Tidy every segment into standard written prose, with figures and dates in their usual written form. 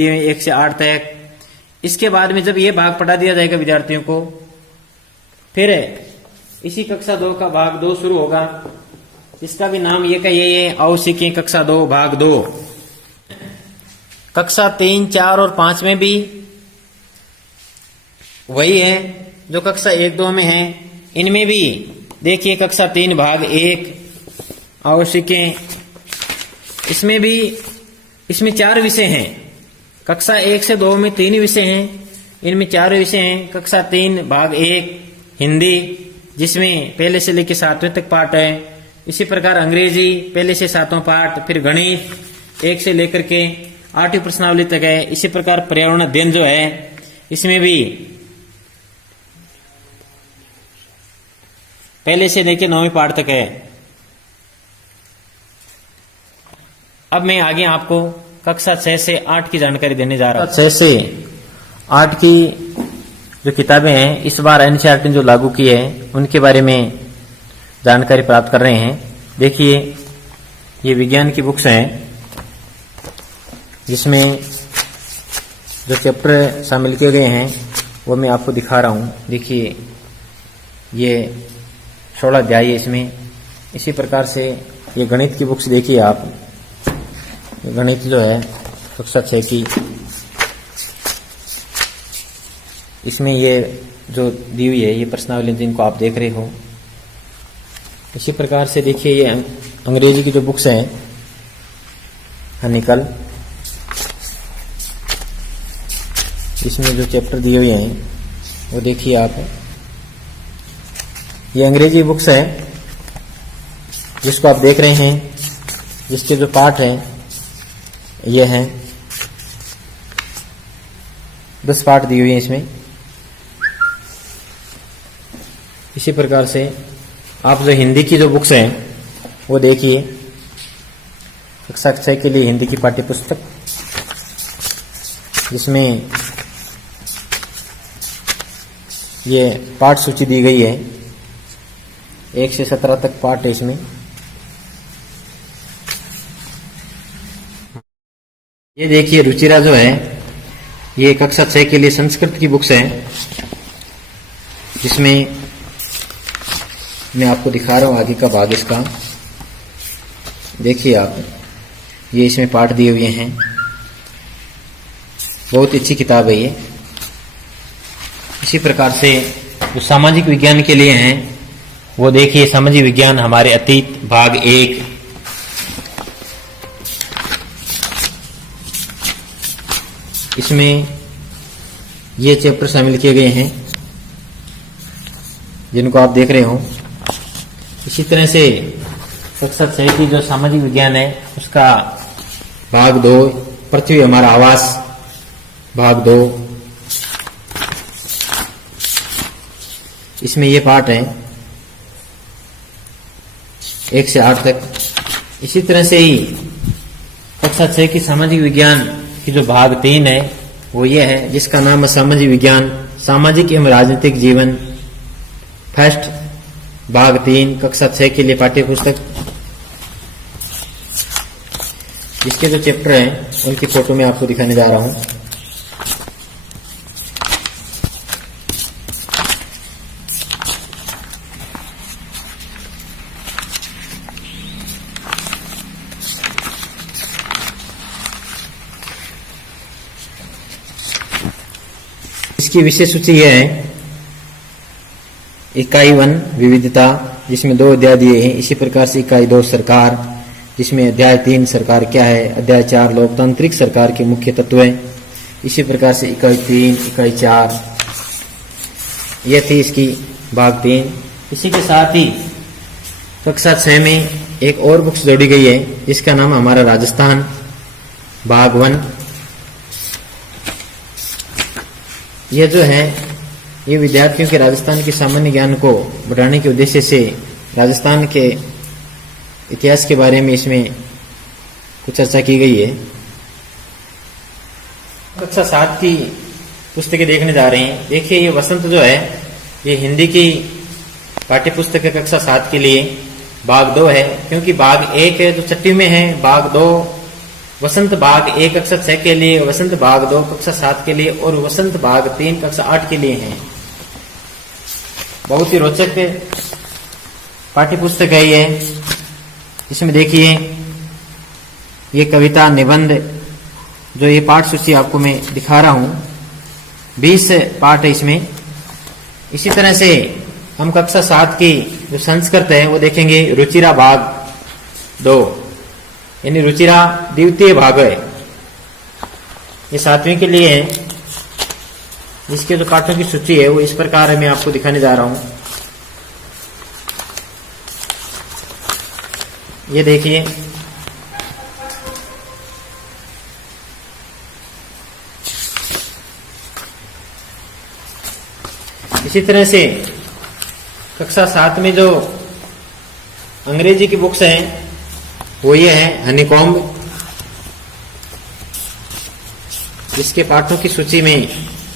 1 से 8 तक। इसके बाद में जब ये भाग पढ़ा दिया जाएगा विद्यार्थियों को, फिर इसी कक्षा 2 का भाग 2 शुरू होगा। इसका भी नाम ये का ये आओ सीखें कक्षा 2 भाग 2। कक्षा 3, 4 और 5 में भी वही है जो कक्षा 1, 2 में है। इनमें भी देखिए कक्षा 3 भाग 1 आओ सीखें, इसमें 4 विषय हैं। कक्षा 1 से 2 में 3 विषय हैं, इनमें 4 विषय हैं। कक्षा 3 भाग 1 हिंदी, जिसमें पहले से लेकर 7वें तक पाठ है। इसी प्रकार अंग्रेजी पहले से 7वां पाठ, फिर गणित 1 से लेकर के 8वीं प्रश्नावली तक है। इसी प्रकार पर्यावरण अध्ययन जो है इसमें भी पहले से लेकर 9वीं पाठ तक है। अब मैं आगे आपको कक्षा 6 से 8 की जानकारी देने जा रहा हूं। 6 से 8 की जो किताबें हैं इस बार एनसीईआरटी ने जो लागू की है उनके बारे में जानकारी प्राप्त कर रहे हैं। देखिए ये विज्ञान की बुक्स हैं, जिसमें जो चैप्टर शामिल किए गए हैं वो मैं आपको दिखा रहा हूं। देखिए ये 16 अध्याय है इसमें। इसी प्रकार से ये गणित की बुक्स देखिए आप, गणित जो है कक्षा 6 की, इसमें ये जो दी हुई है ये प्रश्नावली जिनको आप देख रहे हो। इसी प्रकार से देखिए ये अंग्रेजी की जो बुक्स हैं हनिकल, इसमें जो चैप्टर दिए हुए हैं वो देखिए आप। ये अंग्रेजी बुक्स है जिसको आप देख रहे हैं, जिसके जो पाठ हैं ये हैं 10 पाठ दिए हुए हैं इसमें। इसी प्रकार से आप जो हिंदी की जो बुक्स हैं वो देखिए, कक्षा 6 के लिए हिंदी की पाठ्य पुस्तक, जिसमें ये पाठ सूची दी गई है। 1 से 17 तक पाठ है इसमें। ये देखिए रुचिरा जो है ये कक्षा 6 के लिए संस्कृत की बुक्स हैं, जिसमें मैं आपको दिखा रहा हूं आगे का भाग इसका। देखिए आप, ये इसमें पाठ दिए हुए हैं। बहुत अच्छी किताब है ये। इसी प्रकार से जो सामाजिक विज्ञान के लिए हैं वो देखिए सामाजिक विज्ञान हमारे अतीत भाग 1। इसमें ये चैप्टर शामिल किए गए हैं जिनको आप देख रहे हो। इसी तरह से कक्षा 6 की जो सामाजिक विज्ञान है उसका भाग 2 पृथ्वी हमारा आवास भाग 2, इसमें ये पाठ है 1 से 8 तक। इसी तरह से ही कक्षा 6 की सामाजिक विज्ञान की जो भाग 3 है वो ये है, जिसका नाम है सामाजिक विज्ञान सामाजिक एवं राजनीतिक जीवन, फर्स्ट भाग 3 कक्षा 6 के लिए पाठ्य पुस्तक। इसके जो चैप्टर हैं उनकी फोटो मैं आपको दिखाने जा रहा हूं। इसकी विषय सूची यह है। इकाई 1 विविधता, जिसमें 2 अध्याय दिए हैं। इसी प्रकार से इकाई 2 सरकार, जिसमें अध्याय 3 सरकार क्या है, अध्याय 4 लोकतांत्रिक सरकार के मुख्य तत्व हैं। इसी प्रकार से इकाई 3, इकाई 4 यह थी इसकी भाग 3। इसी के साथ ही कक्षा 6 में एक और बुक्स जोड़ी गई है, जिसका नाम हमारा राजस्थान भाग 1। यह जो है ये विद्यार्थियों के राजस्थान के सामान्य ज्ञान को बढ़ाने के उद्देश्य से राजस्थान के इतिहास के बारे में इसमें कुछ चर्चा की गई है। कक्षा 7 की पुस्तकें देखने जा रहे हैं। देखिए ये वसंत जो है ये हिंदी की पाठ्य पुस्तक है कक्षा 7 के लिए। भाग 2 है, क्योंकि भाग 1 है जो छठी में है, भाग 2 वसंत भाग 1 कक्षा 6 के लिए, वसंत भाग 2 कक्षा 7 के लिए और वसंत भाग 3 कक्षा 8 के लिए हैं। बहुत ही रोचक पाठ्य पुस्तक है ये। इसमें देखिए ये कविता निबंध जो ये पाठ सूची आपको मैं दिखा रहा हूं, 20 पाठ है इसमें। इसी तरह से हम कक्षा 7 की जो संस्कृत है वो देखेंगे, रुचिरा भाग 2, यानी रुचिरा द्वितीय भाग है, ये 7वीं के लिए है। इसके जो पाठों की सूची है वो इस प्रकार है, मैं आपको दिखाने जा रहा हूं। ये देखिए इसी तरह से कक्षा 7 में जो अंग्रेजी की बुक्स हैं वो ये है हनीकॉम्ब, जिसके पाठों की सूची में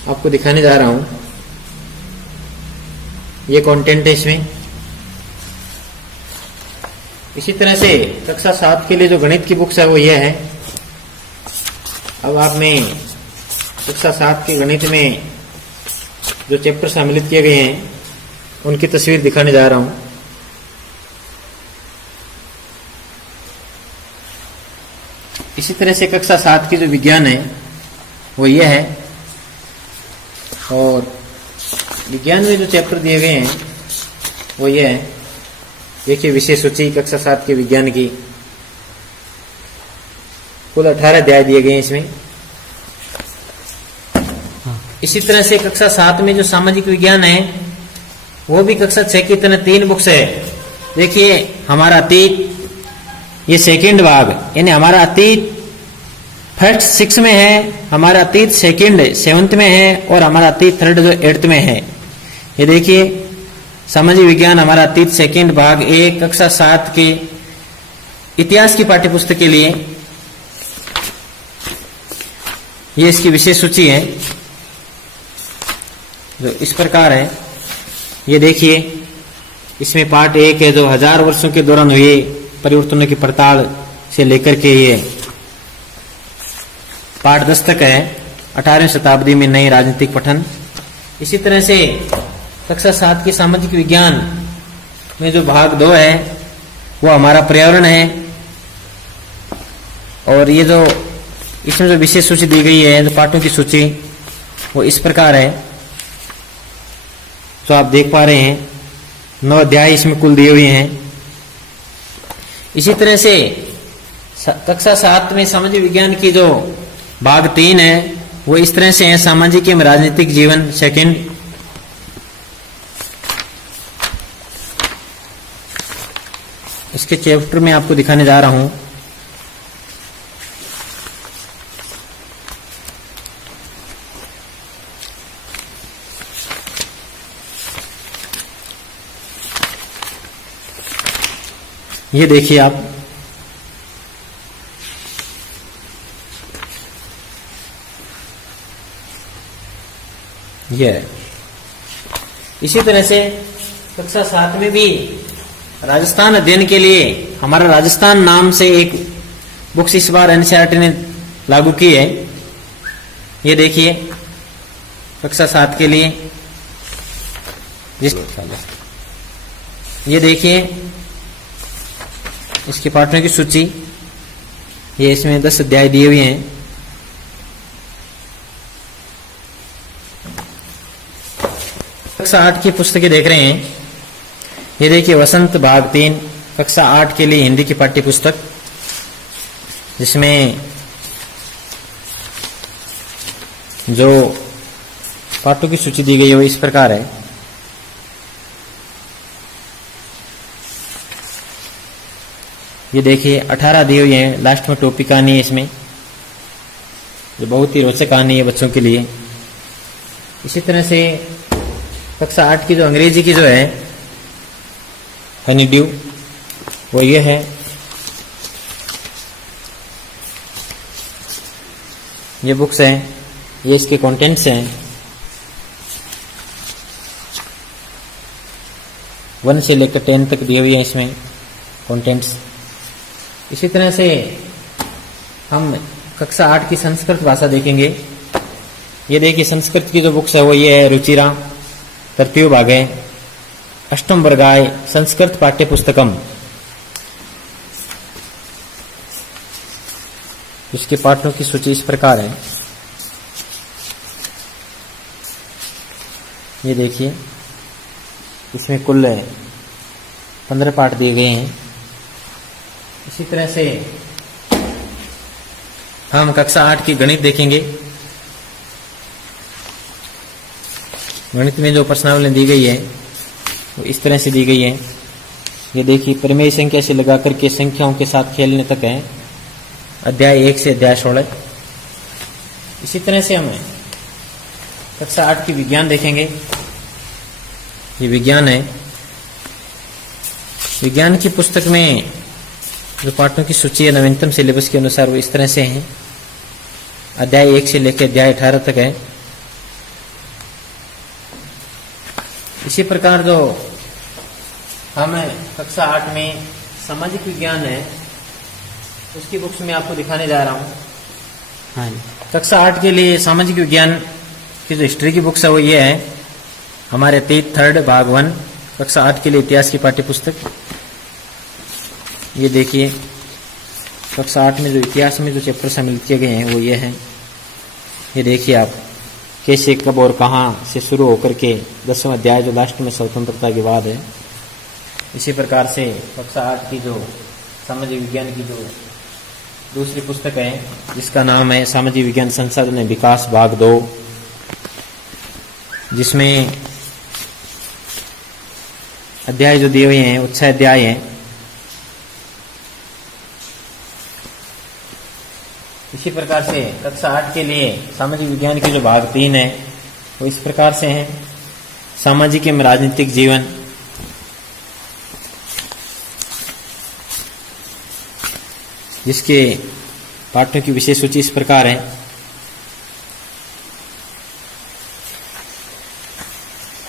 आपको दिखाने जा रहा हूं। ये कंटेंट है इसमें। इसी तरह से कक्षा 7 के लिए जो गणित की बुक्स है वो ये है। अब आप में कक्षा 7 के गणित में जो चैप्टर सम्मिलित किए गए हैं उनकी तस्वीर दिखाने जा रहा हूं। इसी तरह से कक्षा 7 की जो विज्ञान है वो ये है, और विज्ञान में जो चैप्टर दिए गए हैं वो ये है। देखिए विषय सूची कक्षा 7 के विज्ञान की, कुल 18 अध्याय दिए गए हैं इसमें। इसी तरह से कक्षा 7 में जो सामाजिक विज्ञान है वो भी कक्षा 6 की तरह 3 बुक्स है। देखिए हमारा अतीत, ये सेकंड भाग, यानी हमारा अतीत फर्स्ट 6 में है, हमारा अतीत सेकंड 7th में है, और हमारा अतीत थर्ड जो 8th में है। ये देखिए सामाजिक विज्ञान हमारा अतीत सेकंड भाग 1 कक्षा 7 के इतिहास की पाठ्य पुस्तक के लिए ये इसकी विशेष सूची है जो इस प्रकार है। ये देखिए इसमें पार्ट 1 है जो 1000 वर्षों के दौरान हुए परिवर्तनों की पड़ताल से लेकर के ये पाठ 10 तक है, 18वीं शताब्दी में नई राजनीतिक पठन। इसी तरह से कक्षा 7 की सामाजिक विज्ञान में जो भाग 2 है वो हमारा पर्यावरण है, और ये जो इसमें जो विशेष सूची दी गई है, जो पाठों की सूची वो इस प्रकार है जो आप देख पा रहे हैं। 9 अध्याय इसमें कुल दिए हुए हैं। इसी तरह से कक्षा 7 में सामाजिक विज्ञान की जो भाग 3 है वो इस तरह से है, सामाजिक एवं राजनीतिक जीवन सेकंड। इसके चैप्टर में आपको दिखाने जा रहा हूं। ये देखिए आप, ये इसी तरह से कक्षा 7 में भी राजस्थान अध्ययन के लिए हमारा राजस्थान नाम से एक बुक्स इस बार एनसीईआरटी ने लागू की है। ये देखिए कक्षा 7 के लिए ये देखिए इसके पाठों की सूची, ये इसमें 10 अध्याय दिए हुए हैं। कक्षा 8 की पुस्तकें देख रहे हैं। ये देखिए वसंत भाग 3 कक्षा 8 के लिए हिंदी की पाठ्य पुस्तक, जिसमें जो पाठों की सूची दी गई है वो इस प्रकार है। ये देखिए 18 दिए हुए हैं, लास्ट में टॉपिक कहानी है इसमें, जो बहुत ही रोचक कहानी है बच्चों के लिए। इसी तरह से कक्षा 8 की जो अंग्रेजी की जो है हनी ड्यू, वो ये है। ये बुक्स हैं, ये इसके कंटेंट्स हैं। 1 से लेकर 10 तक दिए हुए हैं इसमें कंटेंट्स। इसी तरह से हम कक्षा 8 की संस्कृत भाषा देखेंगे। ये देखिए संस्कृत की जो बुक्स है वो ये है रुचिरा तृतीय भाग है अष्टम वर्गाय संस्कृत पाठ्य पुस्तकम। इसके पाठों की सूची इस प्रकार है। ये देखिए इसमें कुल 15 पाठ दिए गए हैं। इसी तरह से हम कक्षा 8 की गणित देखेंगे। गणित में जो प्रश्नावली दी गई है वो इस तरह से दी गई है। ये देखिए प्रमेय संख्या से लगा करके संख्याओं के साथ खेलने तक है, अध्याय 1 से अध्याय 16। इसी तरह से हम कक्षा 8 की विज्ञान देखेंगे। ये विज्ञान है। विज्ञान की पुस्तक में जो पाठों की सूची है नवीनतम सिलेबस के अनुसार वो इस तरह से है। अध्याय 1 से लेकर अध्याय 18 तक है। इसी प्रकार जो हम कक्षा 8 में सामाजिक विज्ञान है उसकी बुक्स में आपको दिखाने जा रहा हूँ। हाँ, कक्षा 8 के लिए सामाजिक विज्ञान की जो हिस्ट्री की बुक्स है वो ये है हमारे 3rd भाग 1 कक्षा 8 के लिए इतिहास की पाठ्य पुस्तक। ये देखिए कक्षा 8 में जो इतिहास में जो चैप्टर शामिल किए गए हैं वो ये है। ये देखिए आप कैसे कब और कहाँ से शुरू होकर के 10वां अध्याय जो लास्ट में स्वतंत्रता के बाद है। इसी प्रकार से कक्षा 8 की जो सामाजिक विज्ञान की जो दूसरी पुस्तक है जिसका नाम है सामाजिक विज्ञान संसाधन विकास भाग 2, जिसमें अध्याय जो दिए हुए हैं वो 6 अध्याय हैं। इसी प्रकार से कक्षा 8 के लिए सामाजिक विज्ञान के जो भाग 3 है वो इस प्रकार से हैं। सामाजिक एवं राजनीतिक जीवन, जिसके पाठों की विशेष सूची इस प्रकार है।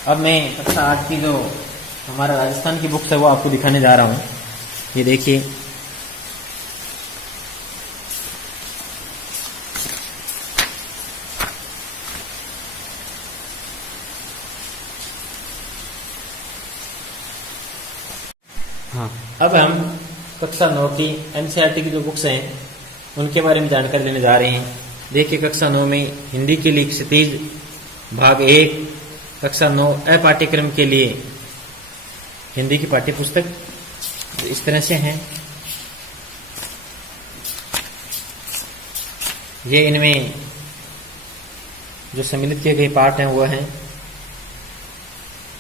अब मैं कक्षा 8 की जो हमारा राजस्थान की बुक्स है वो आपको दिखाने जा रहा हूँ। ये देखिए हाँ, अब हम कक्षा 9 की एनसीईआरटी की जो बुक्स हैं उनके बारे में जानकारी लेने जा रहे हैं। देखिए कक्षा 9 में हिंदी के लिए क्षितिज भाग 1, कक्षा 9 अ पाठ्यक्रम के लिए हिंदी की पाठ्य पुस्तक इस तरह से हैं। ये इनमें जो सम्मिलित किए गए पाठ हैं वो हैं।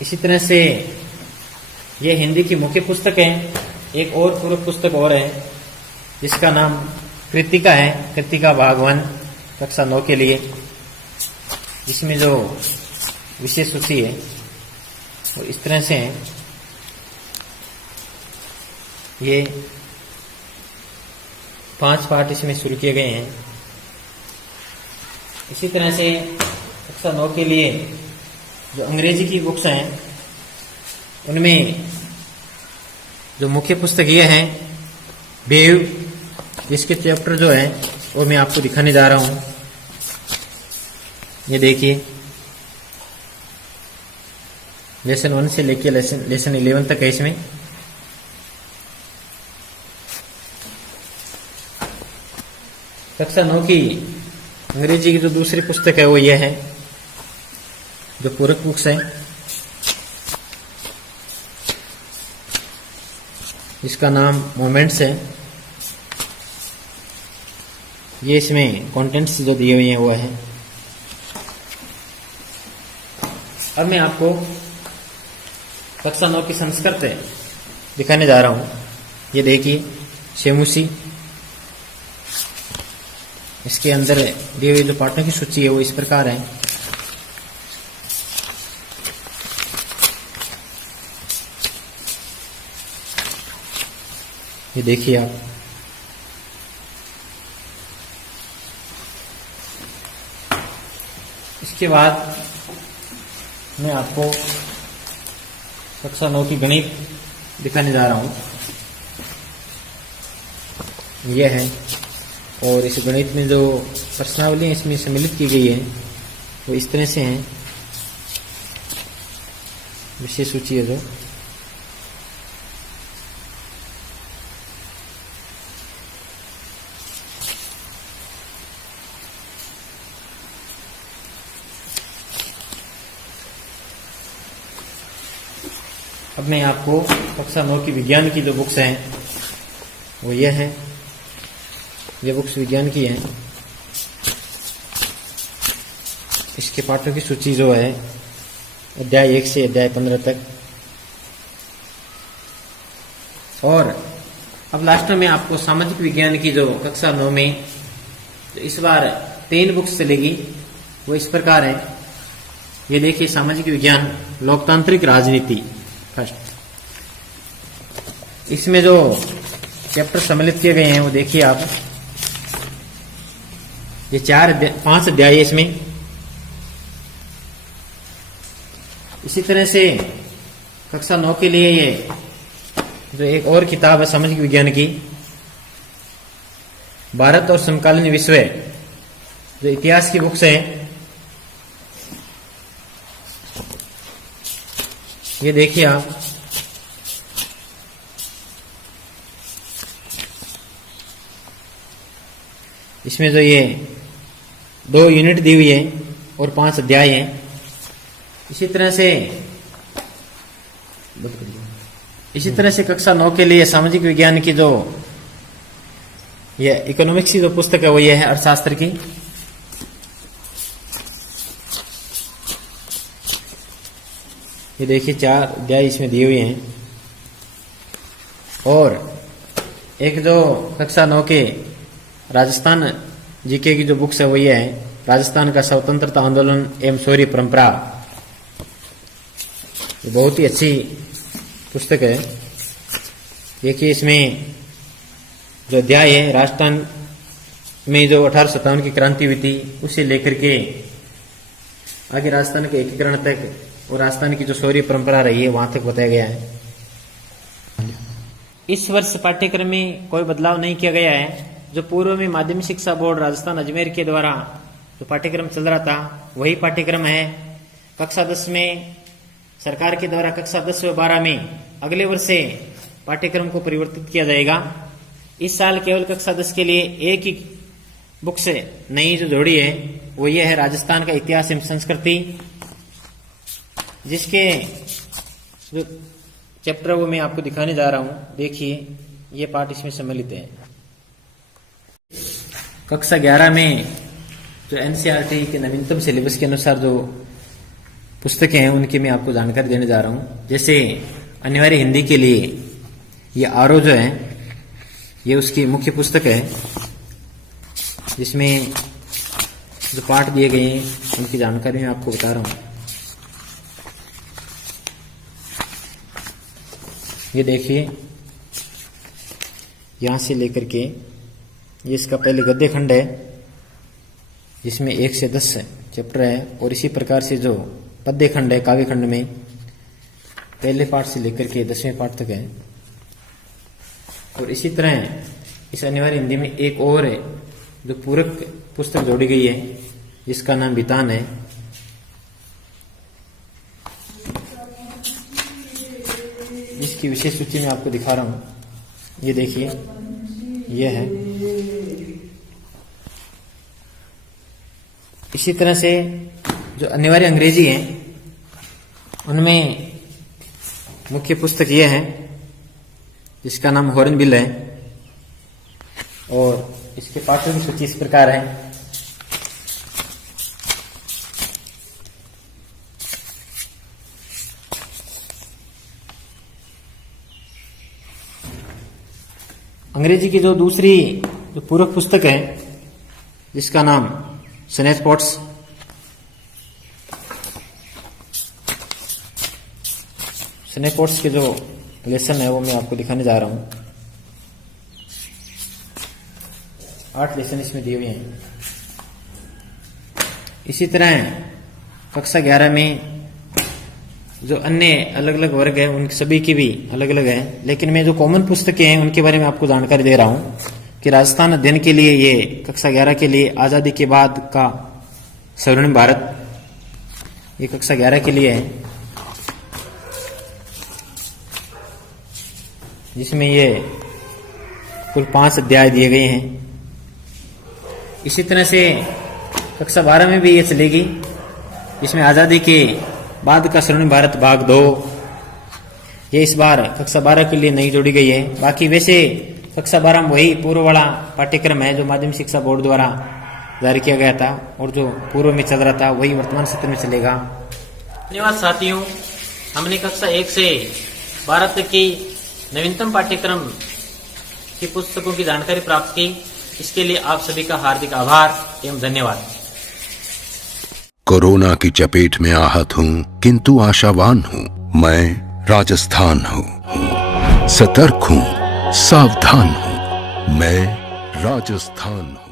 इसी तरह से ये हिंदी की मुख्य पुस्तक है। एक और पूरक पुस्तक और है जिसका नाम कृतिका है, कृतिका भाग 1 कक्षा 9 के लिए, जिसमें जो विशेष सूची है वो इस तरह से है। ये 5 पाठ इसमें शुरू किए गए हैं। इसी तरह से कक्षा 9 के लिए जो अंग्रेजी की बुक्स हैं उनमें जो मुख्य पुस्तक ये है बेव, जिसके चैप्टर जो है वो मैं आपको दिखाने जा रहा हूँ। ये देखिए लेसन 1 से लेके लेसन 11 तक है इसमें। कक्षा 9 की अंग्रेजी की जो दूसरी पुस्तक है वो ये है, जो पूरक बुक्स है, इसका नाम मोमेंट्स है। ये इसमें कंटेंट्स जो दिए हुए हैं वो है। अब मैं आपको कक्षा 9 की संस्कृत दिखाने जा रहा हूँ। ये देखिए शेमुसी, इसके अंदर दिए हुए जो पाठों की सूची है वो इस प्रकार है। ये देखिए आप, इसके बाद मैं आपको कक्षा 9 की गणित दिखाने जा रहा हूं। यह है और इस गणित में जो प्रश्नावली इसमें सम्मिलित की गई है वो इस तरह से हैं। विषय सूची है जो अब मैं आपको कक्षा 9 की विज्ञान की जो बुक्स हैं वो ये हैं। ये बुक्स विज्ञान की हैं। इसके पाठों की सूची जो है अध्याय 1 से अध्याय 15 तक। और अब लास्ट में आपको सामाजिक विज्ञान की जो कक्षा 9 में तो इस बार 3 बुक्स चलेगी, वो इस प्रकार है। ये देखिए, सामाजिक विज्ञान लोकतांत्रिक राजनीति फर्स्ट। इसमें जो चैप्टर सम्मिलित किए गए हैं वो देखिए आप। ये 5 अध्याय है इसमें। इसी तरह से कक्षा 9 के लिए ये जो एक और किताब है सामाजिक विज्ञान की, भारत और समकालीन विश्व, जो इतिहास की बुक्स है। ये देखिए आप, इसमें जो ये 2 यूनिट दी हुई है और 5 अध्याय हैं। इसी तरह से कक्षा 9 के लिए सामाजिक विज्ञान की जो ये इकोनॉमिक्स की जो पुस्तक है वो ये है अर्थशास्त्र की। ये देखिए 4 अध्याय इसमें दिए हुए हैं। और एक जो कक्षा 9 के राजस्थान जीके की जो बुक्स है वो ये है, राजस्थान का स्वतंत्रता आंदोलन एवं शौर्य परंपरा। ये बहुत ही अच्छी पुस्तक है। देखिए, इसमें जो अध्याय है राजस्थान में जो 1857 की क्रांति हुई थी उसे लेकर के आगे राजस्थान के एकीकरण तक और राजस्थान की जो शौर्य परंपरा रही है वहां तक बताया गया है। इस वर्ष पाठ्यक्रम में कोई बदलाव नहीं किया गया है। जो पूर्व में माध्यमिक शिक्षा बोर्ड राजस्थान अजमेर के द्वारा जो पाठ्यक्रम चल रहा था वही पाठ्यक्रम है। कक्षा 10 में सरकार के द्वारा कक्षा 10 व 12 में अगले वर्ष से पाठ्यक्रम को परिवर्तित किया जाएगा। इस साल केवल कक्षा 10 के लिए एक ही बुक से नई जो जोड़ी है वो ये है राजस्थान का इतिहास एवं संस्कृति, जिसके जो चैप्टर वो मैं आपको दिखाने जा रहा हूं। देखिए, ये पाठ इसमें सम्मिलित है। कक्षा 11 में जो एनसीईआरटी के नवीनतम सिलेबस के अनुसार जो पुस्तकें हैं उनकी मैं आपको जानकारी देने जा रहा हूं। जैसे अनिवार्य हिंदी के लिए ये आरओ जो है ये उसकी मुख्य पुस्तक है, जिसमें जो पाठ दिए गए हैं उनकी जानकारी मैं आपको बता रहा हूं। ये देखिए, यहां से लेकर के ये इसका पहले गद्य खंड है जिसमें 1 से 10 चैप्टर है। और इसी प्रकार से जो पद्य खंड है काव्य खंड में पहले पाठ से लेकर के 10वें पाठ तक है। और इसी तरह इस अनिवार्य हिंदी में एक और है जो पूरक पुस्तक जोड़ी गई है जिसका नाम वितान है। इसकी विशेष सूची में आपको दिखा रहा हूं। ये देखिए, ये है। इसी तरह से जो अनिवार्य अंग्रेजी है उनमें मुख्य पुस्तक ये है जिसका नाम हॉर्नबिल है। और इसके पाठों की सूची इस प्रकार है। अंग्रेजी की जो दूसरी जो पूरक पुस्तक है जिसका नाम स्नैचपॉट्स, स्नैचपॉट्स के जो लेसन है वो मैं आपको दिखाने जा रहा हूं। 8 लेसन इसमें दिए हुए हैं। इसी तरह कक्षा 11 में जो अन्य अलग अलग वर्ग है उन सभी की भी अलग अलग है, लेकिन मैं जो कॉमन पुस्तकें हैं उनके बारे में आपको जानकारी दे रहा हूं कि राजस्थान अध्ययन के लिए ये कक्षा 11 के लिए आजादी के बाद का स्वर्णिम भारत, ये कक्षा 11 के लिए है, जिसमें ये कुल 5 अध्याय दिए गए हैं। इसी तरह से कक्षा 12 में भी ये चलेगी, जिसमें आजादी के बाद का स्वर्णिम भारत भाग 2, ये इस बार कक्षा 12 के लिए नहीं जोड़ी गई है। बाकी वैसे कक्षा 12 में वही पूर्व वाला पाठ्यक्रम है जो माध्यमिक शिक्षा बोर्ड द्वारा जारी किया गया था और जो पूर्व में चल रहा था वही वर्तमान सत्र में चलेगा। धन्यवाद साथियों, हमने कक्षा 1 से 12 तक की नवीनतम पाठ्यक्रम की पुस्तकों की जानकारी प्राप्त की। इसके लिए आप सभी का हार्दिक आभार एवं धन्यवाद। कोरोना की चपेट में आहत हूँ किंतु आशावान हूँ। मैं राजस्थान हूँ, सतर्क हूँ, सावधान हूँ। मैं राजस्थान हूँ।